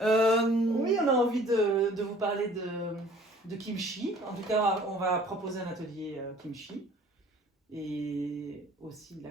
Oui, on a envie de vous parler de kimchi. En tout cas, on va proposer un atelier kimchi. Et aussi,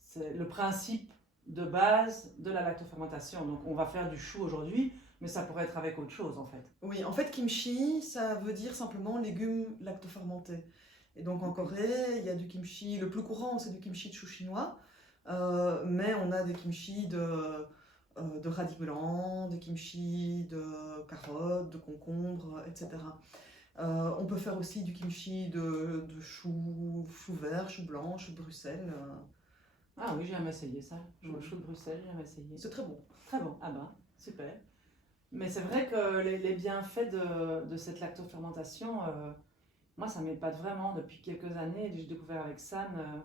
c'est le principe de base de la lactofermentation. Donc, on va faire du chou aujourd'hui, mais ça pourrait être avec autre chose en fait. Oui, en fait, kimchi, ça veut dire simplement légumes lactofermentés. Et donc en Corée, il y a du kimchi, le plus courant, c'est du kimchi de chou chinois. Mais on a des kimchi de radis blancs, des kimchi de carottes, de concombres, etc. On peut faire aussi du kimchi de chou vert, chou blanc, chou de Bruxelles. Ah oui, j'ai jamais essayé ça. Chou de Bruxelles, j'ai jamais essayé. C'est très bon. Très bon. Ah bah, super. Mais c'est vrai que les bienfaits de cette lactofermentation, moi, ça m'épate vraiment. Depuis quelques années, j'ai découvert avec Sam.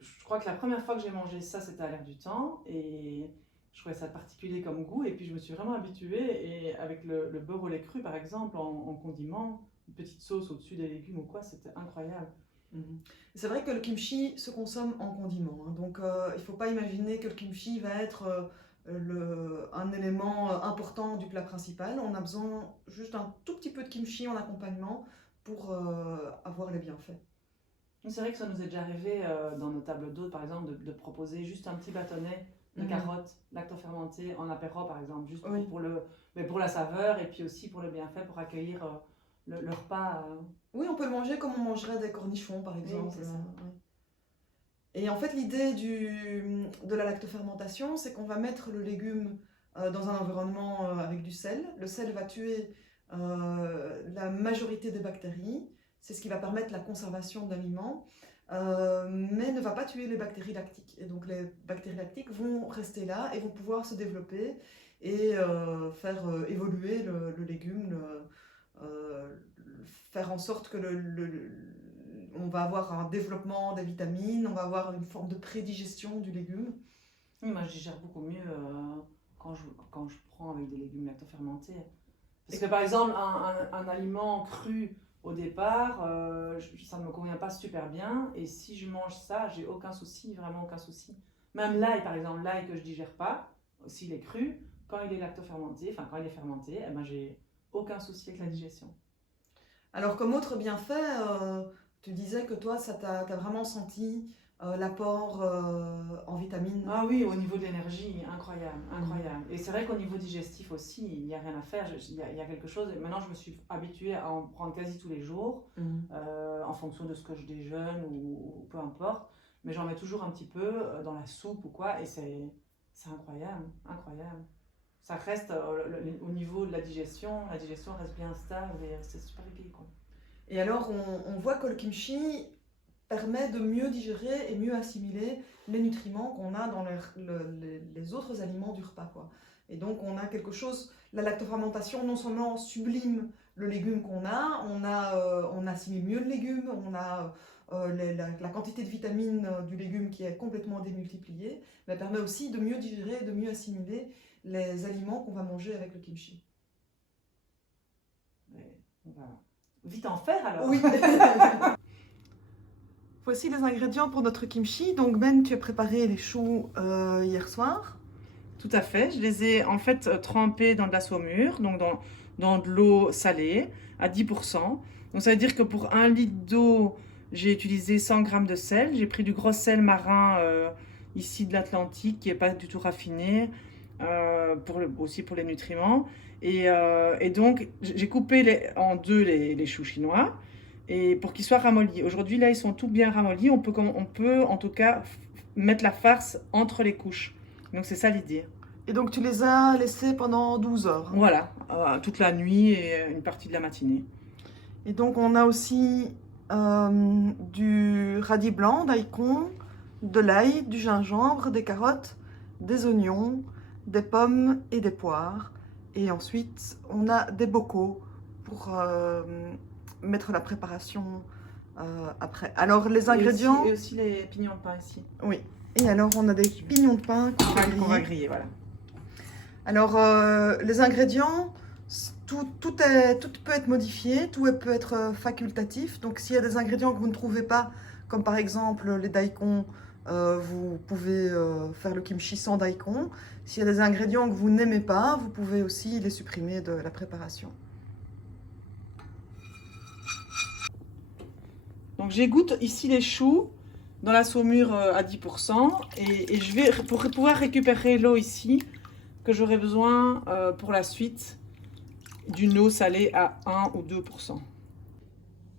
Je crois que la première fois que j'ai mangé ça, c'était à l'ère du temps. Et je trouvais ça particulier comme goût. Et puis, je me suis vraiment habituée. Et avec le beurre au lait cru, par exemple, en condiment, une petite sauce au-dessus des légumes ou quoi, c'était incroyable. Mhm. C'est vrai que le kimchi se consomme en condiment, hein. Donc il ne faut pas imaginer que le kimchi va être un élément important du plat principal. On a besoin juste d'un tout petit peu de kimchi en accompagnement pour avoir les bienfaits. C'est vrai que ça nous est déjà arrivé dans nos tables d'hôtes, par exemple, de proposer juste un petit bâtonnet de carottes lactofermentées en apéro, par exemple, juste Oui. mais pour la saveur et puis aussi pour le bienfait, pour accueillir le repas. Oui, on peut le manger comme on mangerait des cornichons, par exemple. c'est ça. Oui. Et en fait, l'idée de la lactofermentation, c'est qu'on va mettre le légume dans un environnement avec du sel. Le sel va tuer la majorité des bactéries. C'est ce qui va permettre la conservation de l'aliment, mais ne va pas tuer les bactéries lactiques. Et donc les bactéries lactiques vont rester là et vont pouvoir se développer et faire évoluer le légume, faire en sorte que on va avoir un développement des vitamines, on va avoir une forme de prédigestion du légume. Oui, moi je digère beaucoup mieux quand je prends avec des légumes lactofermentés. Parce que par exemple, un aliment cru au départ, ça ne me convient pas super bien. Et si je mange ça, j'ai aucun souci, vraiment aucun souci. Même l'ail, par exemple, l'ail que je digère pas, s'il est cru, quand il est lactofermenté, enfin quand il est fermenté, eh ben, j'ai aucun souci avec la digestion. Alors comme autre bienfait, tu disais que toi, ça t'as vraiment senti l'apport en vitamines. Ah oui, au niveau de l'énergie, incroyable, incroyable. Et c'est vrai qu'au niveau digestif aussi, il n'y a rien à faire. Il y a quelque chose. Maintenant, je me suis habituée à en prendre quasi tous les jours, en fonction de ce que je déjeune ou peu importe. Mais j'en mets toujours un petit peu dans la soupe ou quoi, et c'est incroyable, incroyable. Ça reste au niveau de la digestion reste bien stable et c'est super épicé, quoi. Et alors, on voit que le kimchi permet de mieux digérer et mieux assimiler les nutriments qu'on a dans les autres aliments du repas, quoi. Et donc, on a quelque chose, la lactofermentation non seulement sublime le légume qu'on a, on assimile mieux le légume, on a la quantité de vitamines du légume qui est complètement démultipliée, mais permet aussi de mieux digérer, de mieux assimiler les aliments qu'on va manger avec le kimchi. On va vite en faire alors. Oui. Voici les ingrédients pour notre kimchi. Donc Ben, tu as préparé les choux hier soir. Tout à fait. Je les ai en fait trempés dans de la saumure, donc dans de l'eau salée à 10%. Donc ça veut dire que pour 1 litre d'eau, j'ai utilisé 100 grammes de sel. J'ai pris du gros sel marin ici de l'Atlantique qui n'est pas du tout raffiné, aussi pour les nutriments. Et donc j'ai coupé en deux les choux chinois et pour qu'ils soient ramollis. Aujourd'hui là ils sont tout bien ramollis. On peut en tout cas mettre la farce entre les couches. Donc c'est ça l'idée. Et donc tu les as laissés pendant 12 heures. Voilà, toute la nuit et une partie de la matinée. Et donc on a aussi du radis blanc, daikon, de l'ail, du gingembre, des carottes, des oignons, des pommes et des poires. Et ensuite on a des bocaux pour mettre la préparation après. Alors les ingrédients... Et aussi les pignons de pain ici. Oui. Et alors on a des pignons de pain qu'on va griller, voilà. Alors les ingrédients, tout peut être modifié, tout peut être facultatif. Donc s'il y a des ingrédients que vous ne trouvez pas, comme par exemple les daikons, Vous pouvez faire le kimchi sans daikon. S'il y a des ingrédients que vous n'aimez pas, vous pouvez aussi les supprimer de la préparation. Donc j'égoutte ici les choux dans la saumure à 10% et je vais, pour pouvoir récupérer l'eau ici, que j'aurai besoin pour la suite d'une eau salée à 1 ou 2%.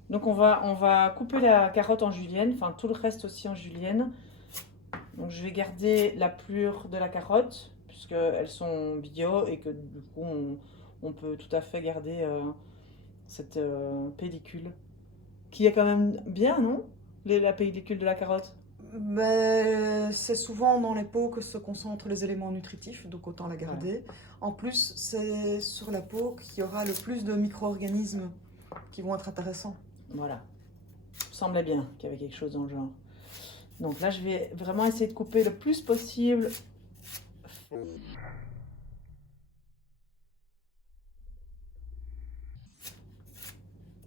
Donc on va couper la carotte en julienne, enfin tout le reste aussi en julienne. Donc je vais garder la pelure de la carotte, puisqu'elles sont bio et que du coup on peut tout à fait garder cette pellicule. Qui est quand même bien, non? La pellicule de la carotte. Ben, c'est souvent dans les peaux que se concentrent les éléments nutritifs, donc autant la garder. En plus, c'est sur la peau qu'il y aura le plus de micro-organismes qui vont être intéressants. Voilà. Il me semblait bien qu'il y avait quelque chose dans le genre. Donc là, je vais vraiment essayer de couper le plus possible.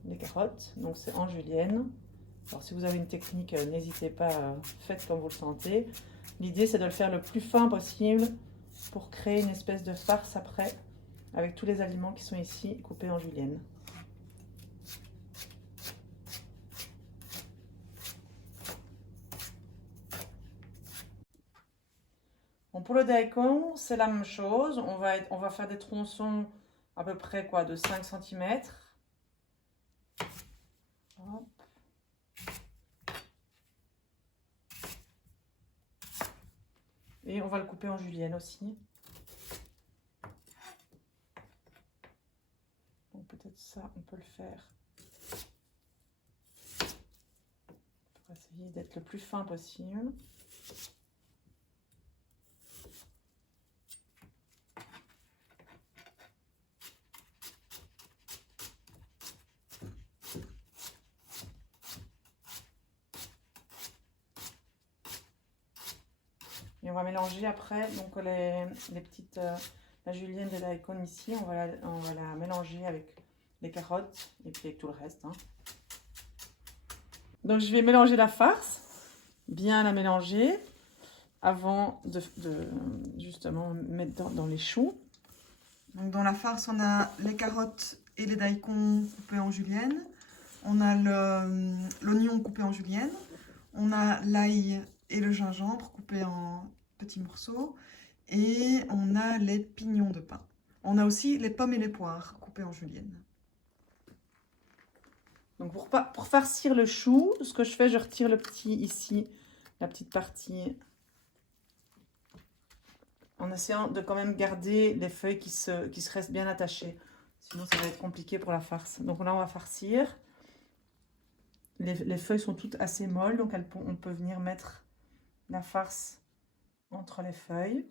Les carottes, donc c'est en julienne. Alors si vous avez une technique, n'hésitez pas, faites comme vous le sentez. L'idée c'est de le faire le plus fin possible pour créer une espèce de farce après avec tous les aliments qui sont ici coupés en julienne. Bon, pour le daikon, c'est la même chose. On va faire des tronçons à peu près quoi, de 5 cm. Hop. Et on va le couper en julienne aussi. Donc peut-être ça, on peut le faire. Pour essayer d'être le plus fin possible. Et on va mélanger après donc les petites, la julienne de daikon ici, on va la mélanger avec les carottes et puis avec tout le reste. Hein. Donc je vais mélanger la farce, bien la mélanger avant de justement mettre dans les choux. Donc dans la farce, on a les carottes et les daikons coupés en julienne. On a l'oignon coupé en julienne. On a l'ail et le gingembre coupés en petits morceaux. Et on a les pignons de pain. On a aussi les pommes et les poires coupées en julienne. Donc pour farcir le chou, ce que je fais, je retire le petit ici, la petite partie, en essayant de quand même garder les feuilles qui se restent bien attachées. Sinon ça va être compliqué pour la farce. Donc là on va farcir. Les feuilles sont toutes assez molles, donc on peut venir mettre la farce entre les feuilles.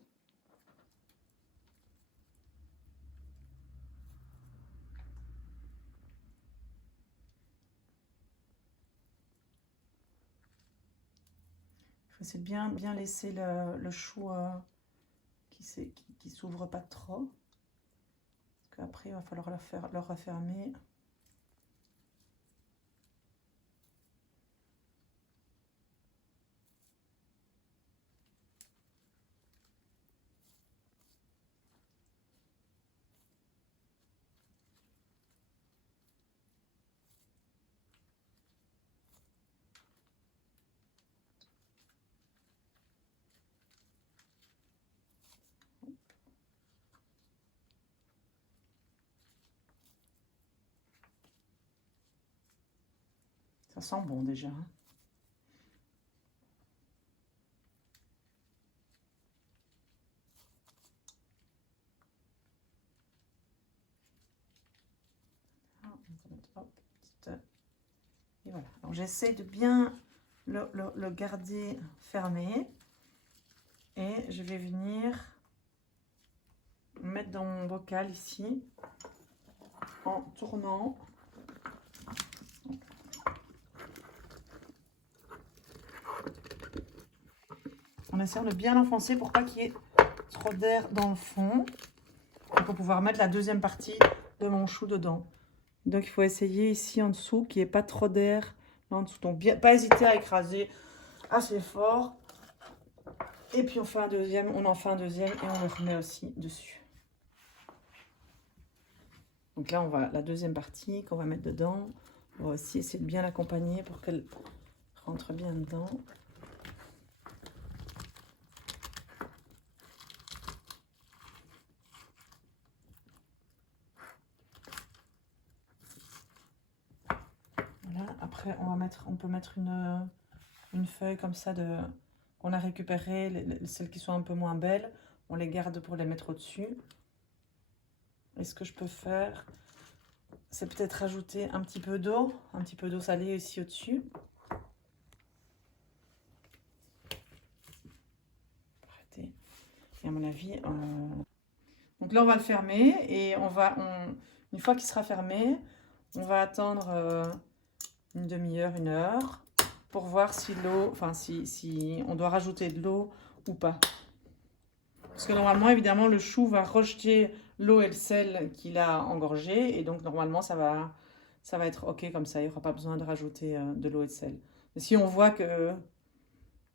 Il faut essayer de bien laisser le chou qui s'ouvre pas trop. Parce qu'après, il va falloir le refermer. Ça sent bon déjà. Hein. Et voilà. Donc j'essaie de bien le garder fermé. Et je vais venir mettre dans mon bocal ici en tournant. En essayant de bien l'enfoncer pour pas qu'il y ait trop d'air dans le fond. Et pour pouvoir mettre la deuxième partie de mon chou dedans. Donc il faut essayer ici en dessous qu'il n'y ait pas trop d'air là en dessous. Donc pas hésiter à écraser assez fort Et puis on fait un deuxième, on en fait un deuxième et on le remet aussi dessus. Donc là, on va la deuxième partie qu'on va mettre dedans. On va aussi essayer de bien l'accompagner pour qu'elle rentre bien dedans. Voilà. Après, on peut mettre une feuille comme ça qu'on a récupéré, celles qui sont un peu moins belles. On les garde pour les mettre au-dessus. Et ce que je peux faire, c'est peut-être rajouter un petit peu d'eau salée ici au-dessus. Arrêtez. Et à mon avis, donc là on va le fermer et une fois qu'il sera fermé, on va attendre une demi-heure, 1 heure pour voir si l'eau, enfin si on doit rajouter de l'eau ou pas. Parce que normalement, évidemment, le chou va rejeter l'eau et le sel qu'il a engorgé. Et donc, normalement, ça va être OK comme ça. Il n'y aura pas besoin de rajouter de l'eau et de sel. Mais si on voit que...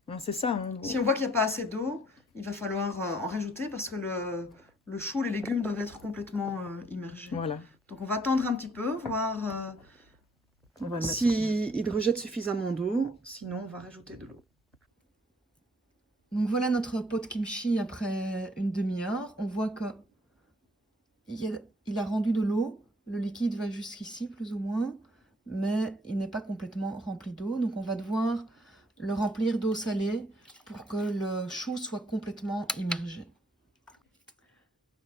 Hein, c'est ça. Hein, Si on voit qu'il n'y a pas assez d'eau, il va falloir en rajouter parce que le chou, les légumes doivent être complètement immergés. Voilà. Donc on va attendre un petit peu, voir On va si il rejette suffisamment d'eau. Sinon, on va rajouter de l'eau. Donc voilà notre pot de kimchi après une demi-heure. On voit que il a rendu de l'eau. Le liquide va jusqu'ici, plus ou moins. Mais il n'est pas complètement rempli d'eau. Donc on va devoir le remplir d'eau salée pour que le chou soit complètement immergé.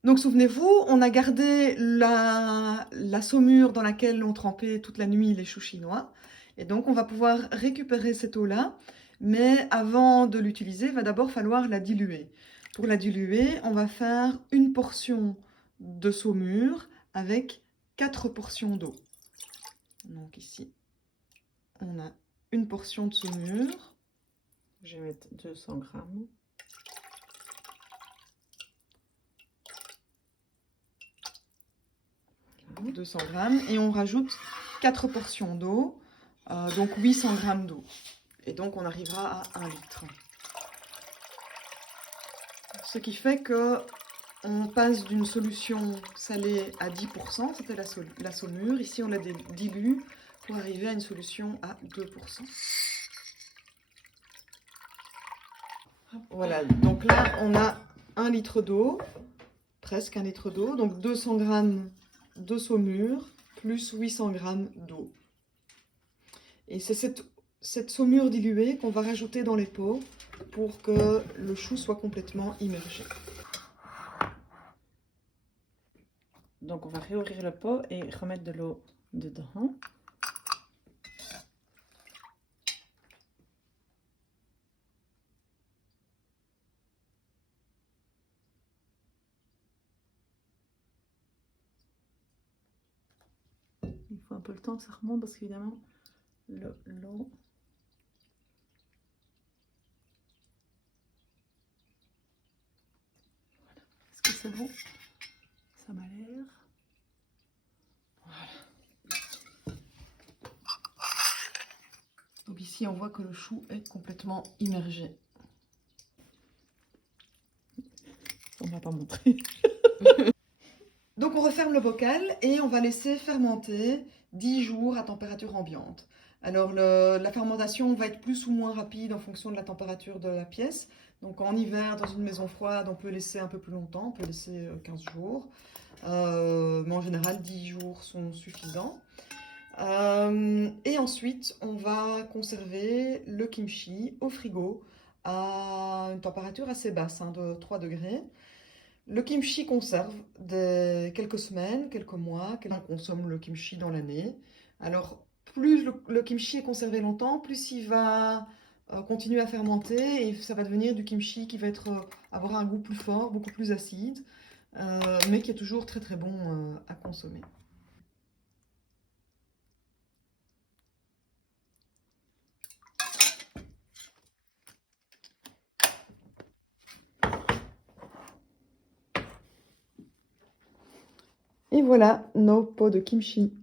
Donc souvenez-vous, on a gardé la saumure dans laquelle on trempait toute la nuit les choux chinois. Et donc on va pouvoir récupérer cette eau-là. Mais avant de l'utiliser, il va d'abord falloir la diluer. Pour la diluer, on va faire une portion de saumure avec 4 portions d'eau. Donc ici, on a une portion de saumure. Je vais mettre 200 grammes. Voilà. 200 grammes. Et on rajoute 4 portions d'eau, donc 800 grammes d'eau. Et donc on arrivera à 1 litre. Ce qui fait que on passe d'une solution salée à 10%, c'était la saumure. Ici on la dilue pour arriver à une solution à 2%. Voilà, donc là on a 1 litre d'eau, presque 1 litre d'eau, donc 200 grammes de saumure plus 800 grammes d'eau. Et c'est cette saumure diluée qu'on va rajouter dans les pots pour que le chou soit complètement immergé. Donc on va réouvrir le pot et remettre de l'eau dedans. Il faut un peu le temps que ça remonte parce qu'évidemment l'eau... Voilà. Est-ce que c'est bon? Ça m'a l'air. Voilà. Donc ici on voit que le chou est complètement immergé. On ne va pas montrer. Donc on referme le bocal et on va laisser fermenter 10 jours à température ambiante. Alors la fermentation va être plus ou moins rapide en fonction de la température de la pièce. Donc en hiver, dans une maison froide, on peut laisser un peu plus longtemps, on peut laisser 15 jours. Mais en général, 10 jours sont suffisants. Et ensuite, on va conserver le kimchi au frigo à une température assez basse, hein, de 3 degrés. Le kimchi conserve quelques semaines, quelques mois. On consomme le kimchi dans l'année. Alors, plus le kimchi est conservé longtemps, plus il va continuer à fermenter et ça va devenir du kimchi qui va avoir un goût plus fort, beaucoup plus acide, mais qui est toujours très très bon à consommer. Et voilà nos pots de kimchi.